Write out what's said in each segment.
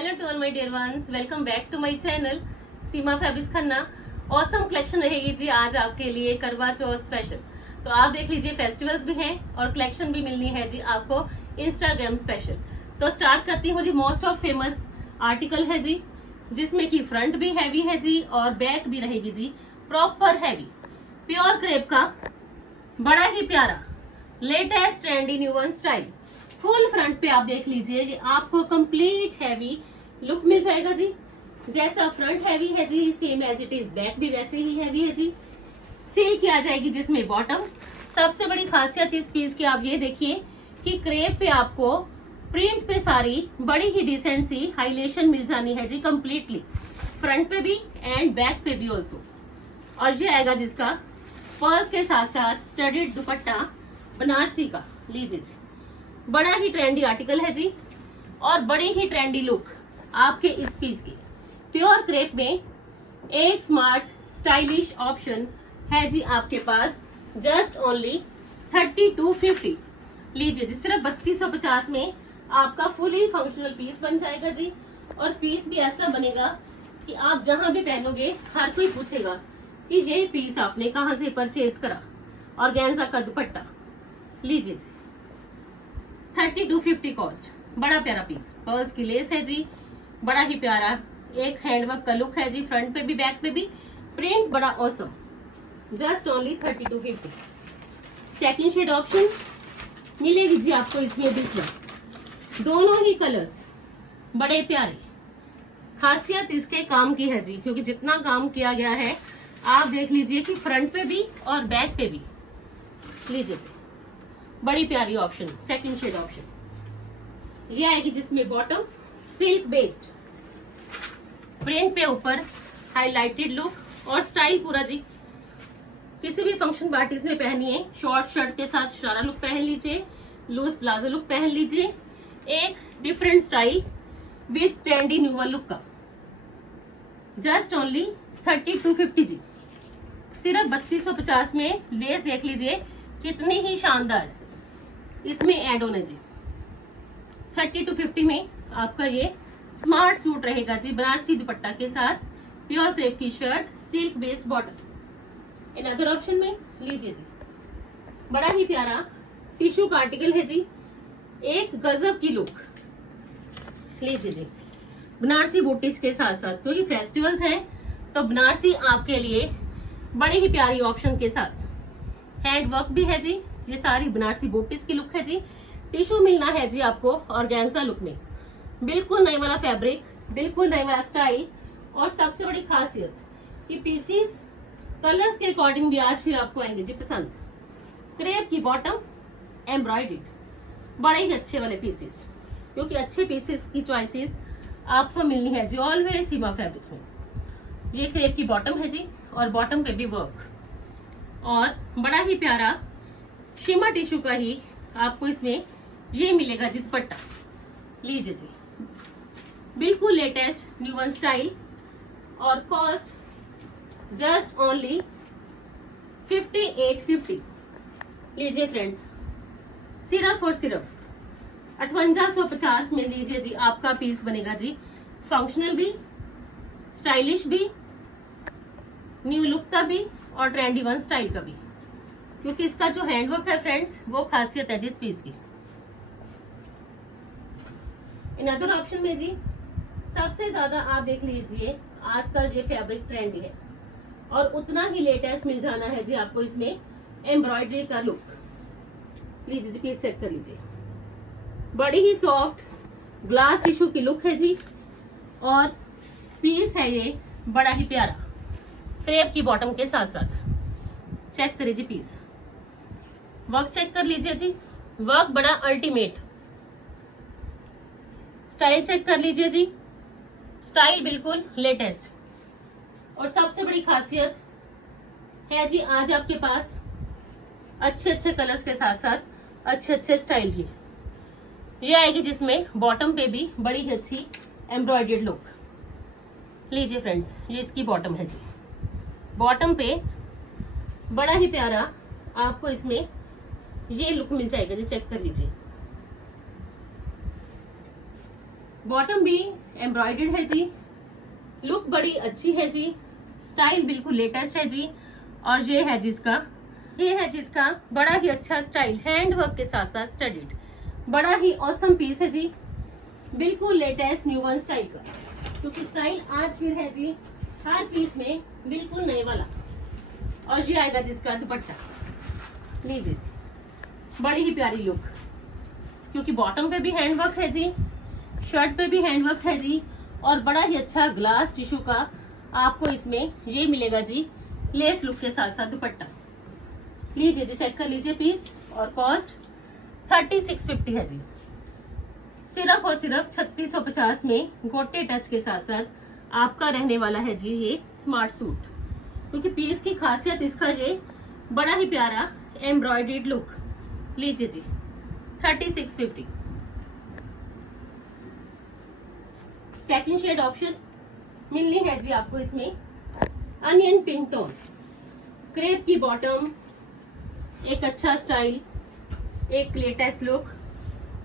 Hello to all my dear ones, welcome back to my channel Seema Fabrics Khanna. Awesome collection रहेगी जी आज आपके लिए करवा चौथ स्पेशल। तो आप देख लीजिए, फेस्टिवल्स भी हैं और कलेक्शन भी मिलनी है जी आपको इंस्टाग्राम स्पेशल। तो स्टार्ट करती हूँ जी। मोस्ट ऑफ फेमस आर्टिकल है जी, जिसमें कि फ्रंट भी हैवी है जी और बैक भी रहेगी जी प्रॉपर हैवी। प्योर क्रेप का बड़ा ही प्यारा latest trendy new one style. Full front पे आप देख लीजिए, ये आपको कंप्लीट हैवी लुक मिल जाएगा जी। जैसा फ्रंट हैवी है जी, same as it is back भी वैसे ही हैवी है जी। सिल्क आ जाएगी जिसमें बॉटम। सबसे बड़ी खासियत इस पीस की आप ये देखिए कि क्रेप पे आपको प्रिंट पे सारी बड़ी ही डिसेंट सी हाईलाइशन मिल जानी है जी कंप्लीटली, फ्रंट पे भी एंड बैक पे भी ऑल्सो। और ये आएगा जिसका पर्ल्स के साथ साथ स्टडीड दुपट्टा बनारसी का। लीजिए जी, बड़ा ही ट्रेंडी आर्टिकल है जी और बड़ी ही ट्रेंडी लुक आपके इस पीस की। प्योर क्रेप में एक स्मार्ट स्टाइलिश ऑप्शन है जी आपके पास, जस्ट ओनली 3250। लीजिए जी, सिर्फ 3250 में आपका फुली फंक्शनल पीस बन जाएगा जी। और पीस भी ऐसा बनेगा कि आप जहां भी पहनोगे हर कोई पूछेगा कि ये पीस आपने कहां से परचेज करा। ऑर्गेन्जा का दुपट्टा। लीजिए जी, 3250 कॉस्ट। बड़ा प्यारा पीस, पर्ल्स की लेस है जी, बड़ा ही प्यारा एक हैंडवर्क का लुक है जी। फ्रंट पे भी बैक पे भी प्रिंट बड़ा awesome, just only 3250। Second shade option मिलेगी जी आपको इसमें दूसरा। दोनों ही कलर्स बड़े प्यारे। खासियत इसके काम की है जी, क्योंकि जितना काम किया गया है आप देख लीजिए कि फ्रंट पे भी और बैक पे भी। लीजिए जी, बड़ी प्यारी ऑप्शन सेकंड शेड ऑप्शन। ये आएगी जिसमें बॉटम सिल्क बेस्ड, प्रिंट पे ऊपर हाईलाइटेड लुक और स्टाइल पूरा जी। किसी भी फंक्शन पार्टीज में पहनिए, शॉर्ट शर्ट के साथ शरारा लुक पहन लीजिए, लूज प्लाजो लुक पहन लीजिए, एक different style with trendy newer look का। जस्ट ओनली 3250 जी। सिर्फ 3250 में लेस देख लीजिए कितनी ही शानदार इसमें एड ऑन है जी। 3250 में आपका ये स्मार्ट सूट रहेगा जी, बनारसी दुपट्टा के साथ, प्योर क्रेप की shirt, silk based bottom. In other option में लीजिए जी, बड़ा ही प्यारा टिश्यू का आर्टिकल है जी, एक गजब की लुक। लीजिए जी, बनारसी बूटीज के साथ साथ, क्योंकि फेस्टिवल्स हैं तो बनारसी आपके लिए बड़ी ही प्यारी ऑप्शन के साथ। हैंड वर्क भी है जी, ये सारी बनारसी बूटीज की लुक है जी। टिश्यू मिलना है जी आपको ऑर्गेन्जा लुक में, बिल्कुल नए वाला फैब्रिक, बिल्कुल नए वाला स्टाइल। और सबसे बड़ी खासियत कि पीसीस कलर्स के अकॉर्डिंग भी आज फिर आपको आएंगे जी पसंद। क्रेप की बॉटम एम्ब्रॉयडर्ड, बड़े ही अच्छे वाले पीसेस, क्योंकि अच्छे पीसेस की चॉइसेस आपको मिलनी है जी ऑलवेज सीमा फैब्रिक्स में। ये क्रेप की बॉटम है जी और बॉटम पे भी वर्क और बड़ा ही प्यारा शिमर टिश्यू का ही आपको इसमें ये मिलेगा जी दुपट्टा। लीजिए जी, बिल्कुल लेटेस्ट न्यू वन स्टाइल और कॉस्ट जस्ट ओनली 5850। लीजिए फ्रेंड्स, सिर्फ और सिर्फ 5850 में लीजिए जी आपका पीस बनेगा जी फंक्शनल भी, स्टाइलिश भी, न्यू लुक का भी और ट्रेंडी वन स्टाइल का भी, क्योंकि इसका जो हैंडवर्क है फ्रेंड्स वो खासियत है जिस पीस की। इन अदर ऑप्शन में जी सबसे ज्यादा आप देख लीजिए आजकल ये फैब्रिक ट्रेंडी है और उतना ही लेटेस्ट मिल जाना है जी आपको इसमें एम्ब्रॉयडरी का लुक। लीजिए जी, पीस चेक कर लीजिए, बड़ी ही सॉफ्ट ग्लास टिश्यू की लुक है जी और पीस है ये बड़ा ही प्यारा क्रेप की बॉटम के साथ साथ। चेक करिए जी पीस, वर्क चेक कर लीजिए जी, वर्क बड़ा अल्टीमेट। स्टाइल चेक कर लीजिए जी, स्टाइल बिल्कुल लेटेस्ट। और सबसे बड़ी खासियत है जी आज आपके पास अच्छे अच्छे कलर्स के साथ साथ अच्छे अच्छे स्टाइल भी। ये आएगी जिसमें बॉटम पे भी बड़ी ही अच्छी एम्ब्रॉयडर्ड लुक। लीजिए फ्रेंड्स, ये इसकी बॉटम है जी, बॉटम पे बड़ा ही प्यारा आपको इसमें ये लुक मिल जाएगा जी। चेक कर लीजिए, बॉटम भी एम्ब्रॉयडर्ड है जी, लुक बड़ी अच्छी है जी, स्टाइल बिल्कुल लेटेस्ट है जी। और ये है जिसका बड़ा ही अच्छा स्टाइल, हैंड वर्क के साथ साथ स्टडीड, बड़ा ही ऑसम पीस है जी, बिल्कुल लेटेस्ट न्यू वन स्टाइल का, क्योंकि स्टाइल आज फिर है जी हर पीस में बिल्कुल नए वाला। और ये आएगा जिसका दुपट्टा, लीजिए जी, बड़ी ही प्यारी लुक, क्योंकि बॉटम पे भी हैंडवर्क है जी, शर्ट पे भी हैंडवर्क है जी, और बड़ा ही अच्छा ग्लास टिश्यू का आपको इसमें ये मिलेगा जी, लेस लुक के साथ साथ दुपट्टा। लीजिए जी, चेक कर लीजिए पीस, और कॉस्ट 3650 है जी, सिर्फ और सिर्फ 3650 में गोटे टच के साथ साथ आपका रहने वाला है जी ये स्मार्ट सूट, क्योंकि पीस की खासियत इसका ये बड़ा ही प्यारा एम्ब्रॉयडर्ड लुक। लीजिए जी, 3650। सेकंड शेड ऑप्शन मिलनी है जी आपको इसमें, अनियन पिंक टोन, क्रेप की बॉटम, एक अच्छा स्टाइल, एक लेटेस्ट लुक,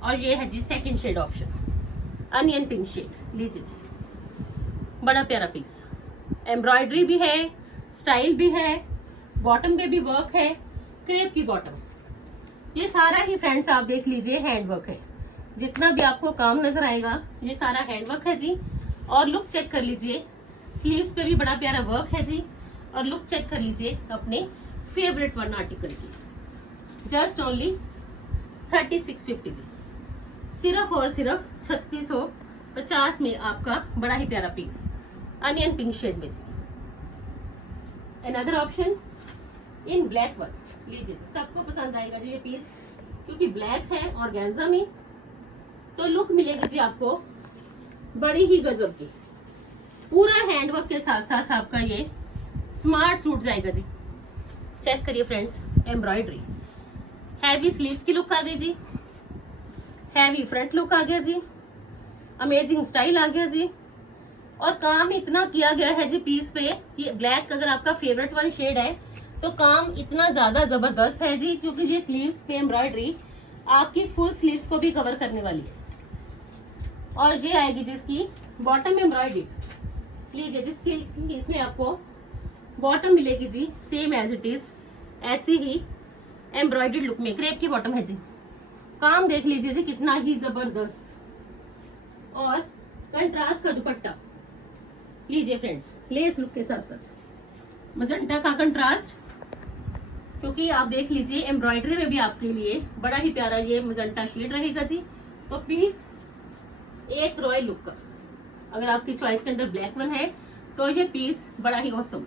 और ये है जी second shade option, onion pink shade. लीजिए जी, बड़ा प्यारा पीस, एम्ब्रॉयडरी भी है, स्टाइल भी है, बॉटम पे भी वर्क है, क्रेप की बॉटम, ये सारा ही फ्रेंड्स आप देख लीजिए हैंडवर्क है, जितना भी आपको काम नजर आएगा ये सारा हैंडवर्क है जी। और लुक चेक कर लीजिए, स्लीव्स पे भी बड़ा प्यारा वर्क है जी, और लुक चेक कर लीजिए अपने फेवरेट वन आर्टिकल की, जस्ट ओनली 3650 जी, सिर्फ और सिर्फ 3650 में आपका बड़ा ही प्यारा पीस, अनियन पिंक शेड में जी। Another option in black one, लीजिए जी, सबको पसंद आएगा जी ये पीस, क्योंकि ब्लैक है ऑर्गेन्जा में, तो लुक मिलेगी जी आपको बड़ी ही गजब की, पूरा हैंडवर्क के साथ साथ आपका ये स्मार्ट सूट जाएगा जी। चेक करिए फ्रेंड्स, एम्ब्रॉयडरी, हैवी स्लीव्स की लुक आ गई जी, हैवी फ्रंट लुक आ गया जी, अमेजिंग स्टाइल आ गया जी, और काम इतना किया गया है जी पीस पे, ये ब्लैक अगर आपका फेवरेट वन शेड है तो काम इतना ज्यादा जबरदस्त है जी, क्योंकि ये स्लीव्स पे एम्ब्रॉयडरी आपकी फुल स्लीव्स को भी कवर करने वाली है। और ये आएगी जिसकी बॉटम एम्ब्रॉयडरी, लीजिए जिस इसमें आपको बॉटम मिलेगी जी सेम एज इट इज, ऐसी ही एम्ब्रॉयडर्ड लुक में, क्रेप की बॉटम है जी, काम देख लीजिए जी कितना ही जबरदस्त, और कंट्रास्ट का दुपट्टा, लीजिए फ्रेंड्स, लेस लुक के साथ साथ मजेंटा का कंट्रास्ट, क्योंकि आप देख लीजिए एम्ब्रॉयडरी में भी आपके लिए बड़ा ही प्यारा ये मजेंटा शेड रहेगा जी। तो प्लीज एक रॉयल लुक का, अगर आपकी चॉइस के अंदर ब्लैक वन है तो ये पीस बड़ा ही ऑसम,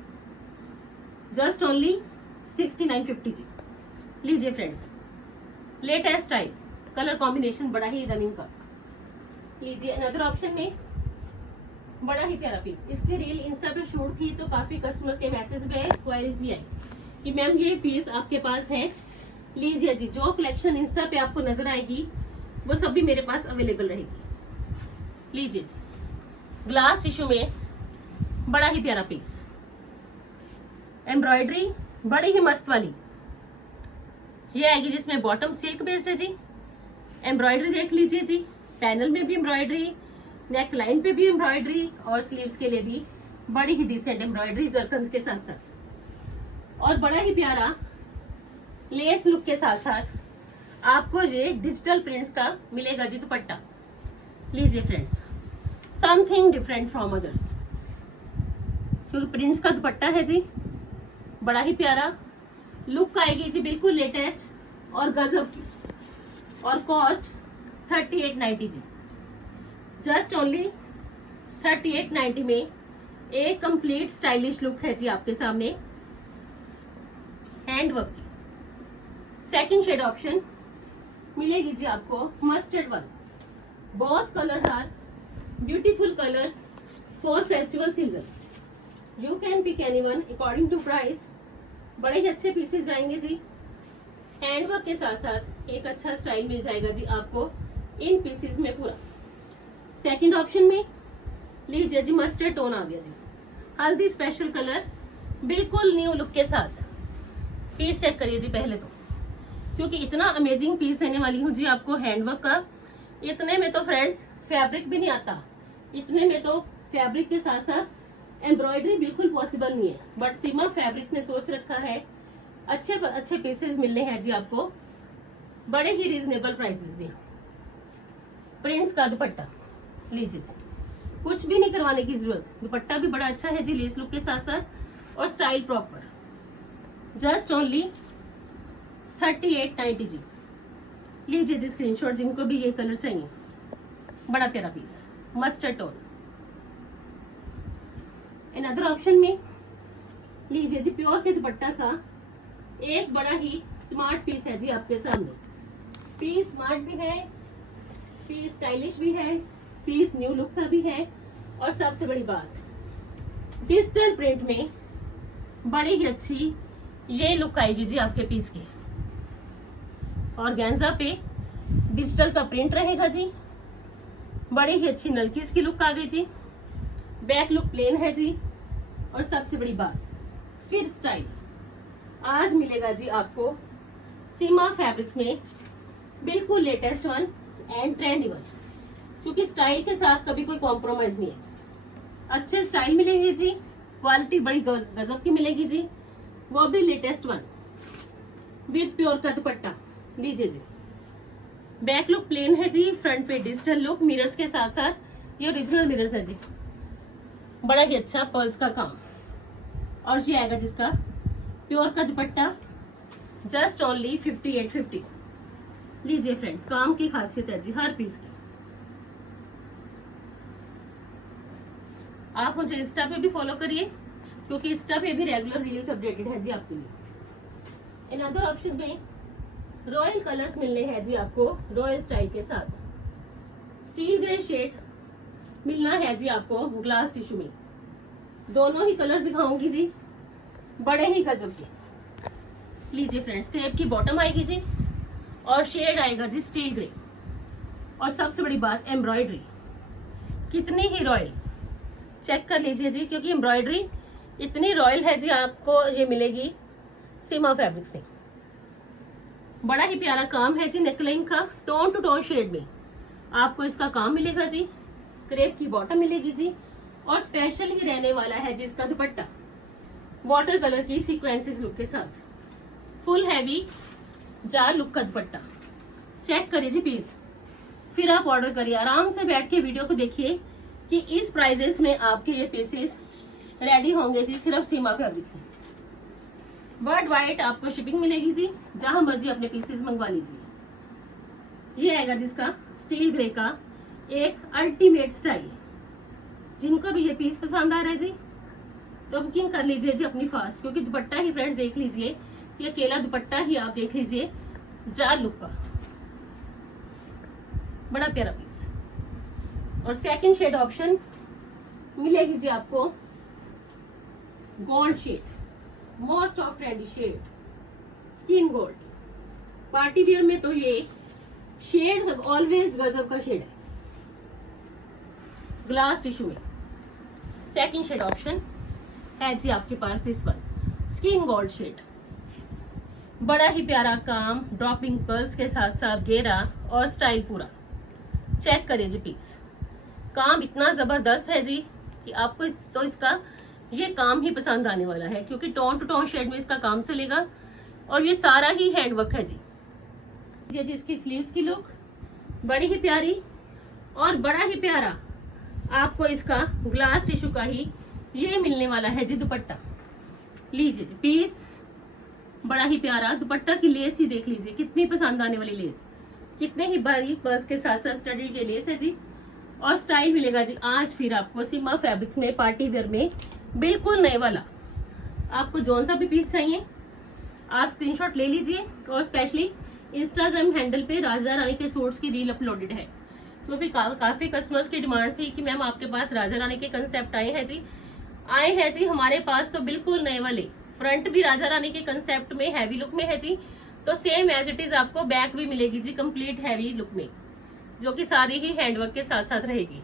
जस्ट ओनली 6950 जी। लीजिए friends, latest style, colour combination बड़ा ही रनिंग का। लीजिए अनदर ऑप्शन में बड़ा ही प्यारा पीस, इसकी रील इंस्टा पे शूट थी तो काफी कस्टमर के मैसेज भी आए, क्वेरीज भी आई कि मैम ये पीस आपके पास है। लीजिए जी, जो कलेक्शन इंस्टा पे आपको नजर आएगी वो सब भी मेरे पास अवेलेबल रहेगी। लीजिए जी, ग्लास टिश्यू में बड़ा ही प्यारा पीस, एम्ब्रॉयडरी बड़ी ही मस्त वाली, ये आएगी जिसमें बॉटम सिल्क बेस्ड है जी, एम्ब्रॉयडरी देख लीजिए जी, पैनल में भी एम्ब्रॉयडरी, नेक लाइन पे भी एम्ब्रॉयडरी, और स्लीव्स के लिए भी बड़ी ही डिसेंट एम्ब्रॉयडरी जरकन्स के साथ साथ, और बड़ा ही प्यारा लेस लुक के साथ साथ आपको ये डिजिटल प्रिंट्स का मिलेगा जी दुपट्टा। लीजिए friends, something different from others, क्योंकि प्रिंट्स का दुपट्टा है जी, बड़ा ही प्यारा लुक आएगी जी, बिल्कुल लेटेस्ट और गजब की, और कॉस्ट 3890 जी, जस्ट ओनली 3890 में एक कंप्लीट स्टाइलिश लुक है जी आपके सामने, हैंडवर्क की। सेकंड शेड ऑप्शन मिलेगी जी आपको mustard one, both colours are beautiful colours for festival season, you can pick anyone according to price, बड़े ही अच्छे पीसेस जाएंगे जी, हैंडवर्क के साथ साथ एक अच्छा स्टाइल मिल जाएगा जी आपको इन पीसेस में पूरा। सेकंड ऑप्शन में लीजिए जी, मस्टर्ड टोन आ गया जी, हल्दी स्पेशल कलर, बिल्कुल न्यू लुक के साथ। पीस चेक करिए जी पहले तो, क्योंकि इतना अमेजिंग पीस देने वाली हूँ जी आपको हैंडवर्क का, इतने में तो फ्रेंड्स फैब्रिक भी नहीं आता। इतने में तो फैब्रिक के साथ साथ एम्ब्रॉयडरी बिल्कुल पॉसिबल नहीं है, बट सीमा फैब्रिक्स ने सोच रखा है अच्छे अच्छे पीसेस मिलने हैं जी आपको, बड़े ही रीजनेबल प्राइसेस में। प्रिंट्स का दुपट्टा लीजिए जी, कुछ भी नहीं करवाने की जरूरत। दुपट्टा भी बड़ा अच्छा है जी, लेस लुक के साथ साथ और स्टाइल प्रॉपर। जस्ट ओनली 3890 जी। लीजिए जी स्क्रीनशॉट जिनको भी ये कलर चाहिए। बड़ा प्यारा piece mustard tone. Another option में लीजिए जी प्योर के दुपट्टा का एक बड़ा ही स्मार्ट पीस है जी आपके सामने। पीस स्मार्ट भी है, पीस स्टाइलिश भी है, पीस न्यू लुक का भी है, और सबसे बड़ी बात डिजिटल प्रिंट में बड़ी ही अच्छी ये लुक आएगी जी आपके पीस की। ऑर्गेन्जा पे डिजिटल का प्रिंट रहेगा जी, बड़ी ही अच्छी नलकीस की लुक आ गई जी। बैक लुक प्लेन है जी, और सबसे बड़ी बात स्फीयर स्टाइल आज मिलेगा जी आपको सीमा फैब्रिक्स में, बिल्कुल latest one and trendy one, क्योंकि स्टाइल के साथ कभी कोई कॉम्प्रोमाइज नहीं है। अच्छे स्टाइल मिलेंगे जी, क्वालिटी बड़ी गजब की मिलेगी जी, वो भी लेटेस्ट वन विद प्योर का दुपट्टा। लीजिए जी बैक लुक प्लेन है जी, फ्रंट पे डिजिटल लुक, मिरर्स के साथ साथ ये ओरिजिनल मिरर्स है जी, बड़ा ही अच्छा पर्ल्स का काम। और ये आएगा जिसका प्योर का दुपट्टा, जस्ट ओनली 5850। लीजिए फ्रेंड्स, काम की खासियत है जी हर पीस की। आप मुझे इंस्टा पे भी फॉलो करिए, क्योंकि इंस्टा पे भी रेगुलर रील्स अपडेटेड है जी आपके लिए। इन अदर ऑप्शन में रॉयल कलर्स मिलने हैं जी आपको, रॉयल स्टाइल के साथ। स्टील ग्रे शेड मिलना है जी आपको ग्लास टिश्यू में। दोनों ही कलर्स दिखाऊंगी जी, बड़े ही गजब के। लीजिए फ्रेंड्स, क्रेप की बॉटम आएगी जी, और शेड आएगा जी स्टील ग्रे। और सबसे बड़ी बात एम्ब्रॉयडरी कितनी ही रॉयल, चेक कर लीजिए जी, क्योंकि एम्ब्रॉयडरी इतनी रॉयल है जी आपको ये मिलेगी सीमा फैब्रिक्स में। बड़ा ही प्यारा काम है जी, नेकलाइन का टोन टू टोन शेड में आपको इसका काम मिलेगा जी। क्रेप की बॉटम मिलेगी जी, और स्पेशल ही रहने वाला है जी इसका दुपट्टा, वाटर कलर की सीक्वेंसेस लुक के साथ। फुल हैवी जार लुक का दुपट्टा। चेक करिए जी पीस, फिर आप ऑर्डर करिए। आराम से बैठ के वीडियो को देखिए कि इस प्राइजेस में आपके ये पीसेस रेडी होंगे जी सिर्फ सीमा फैब्रिक्स में। वर्ल्ड वाइड आपको शिपिंग मिलेगी जी, जहां मर्जी अपने पीसेस मंगवा लीजिए। ये आएगा जिसका स्टील ग्रे का एक अल्टीमेट स्टाइल। जिनको भी ये पीस पसंद आ रहा है जी, तो बुकिंग कर लीजिए जी अपनी फास्ट, क्योंकि दुपट्टा ही फ्रेंड्स देख लीजिए, ये अकेला दुपट्टा ही आप देख लीजिए जार लुक का, बड़ा प्यारा पीस। और सेकंड शेड ऑप्शन मिलेगी जी आपको gold shade, most of trendy shade skin gold. Party wear में तो ये शेड ऑलवेज गजब का शेड है, ग्लास टिश्यू में। सेकंड शेड ऑप्शन है जी आपके पास this one, skin gold shade. बड़ा ही प्यारा काम, ड्रॉपिंग पर्ल्स के साथ साथ घेरा और स्टाइल पूरा। चेक करिए जी पीस, काम इतना जबरदस्त है जी कि आपको तो इसका ये काम ही पसंद आने वाला है, क्योंकि टोन टू टोन शेड में इसका काम चलेगा, और ये सारा ही हैंडवर्क है जी। ये जी इसकी स्लीव्स की लुक बड़ी ही प्यारी, और बड़ा ही प्यारा आपको इसका ग्लास टिश्यू का ही ये मिलने वाला है जी दुपट्टा। लीजिए जी पीस, बड़ा ही प्यारा दुपट्टा की लेस ही देख लीजिए, कितनी पसंद आने वाली लेस, कितने ही बारीक पर्स के साथ साथ स्टडीड ये लेस है जी। और स्टाइल मिलेगा जी आज फिर आपको सीमा फैब्रिक्स में, पार्टी वेयर में, बिल्कुल नए वाला। आपको जौन सा भी पीस चाहिए आप स्क्रीनशॉट ले लीजिए, और स्पेशली इंस्टाग्राम हैंडल पे राजा रानी के सूट्स की रील अपलोडेड है, क्योंकि काफी कस्टमर्स की डिमांड थी कि मैम आपके पास राजा रानी के कंसेप्ट आए हैं जी हमारे पास तो बिल्कुल नए वाले। फ्रंट भी राजा रानी के कंसेप्ट में हैवी लुक में है जी, तो सेम एज इट इज आपको बैक भी मिलेगी जी कंप्लीट हैवी लुक में, जो कि सारी ही हैंडवर्क के साथ साथ रहेगी।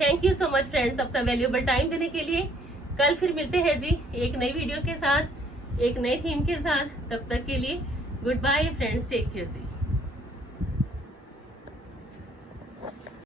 Thank you so much friends अपना वैल्यूएबल टाइम देने के लिए। कल फिर मिलते हैं जी एक नई वीडियो के साथ, एक नई थीम के साथ। तब तक के लिए good bye friends, take care जी।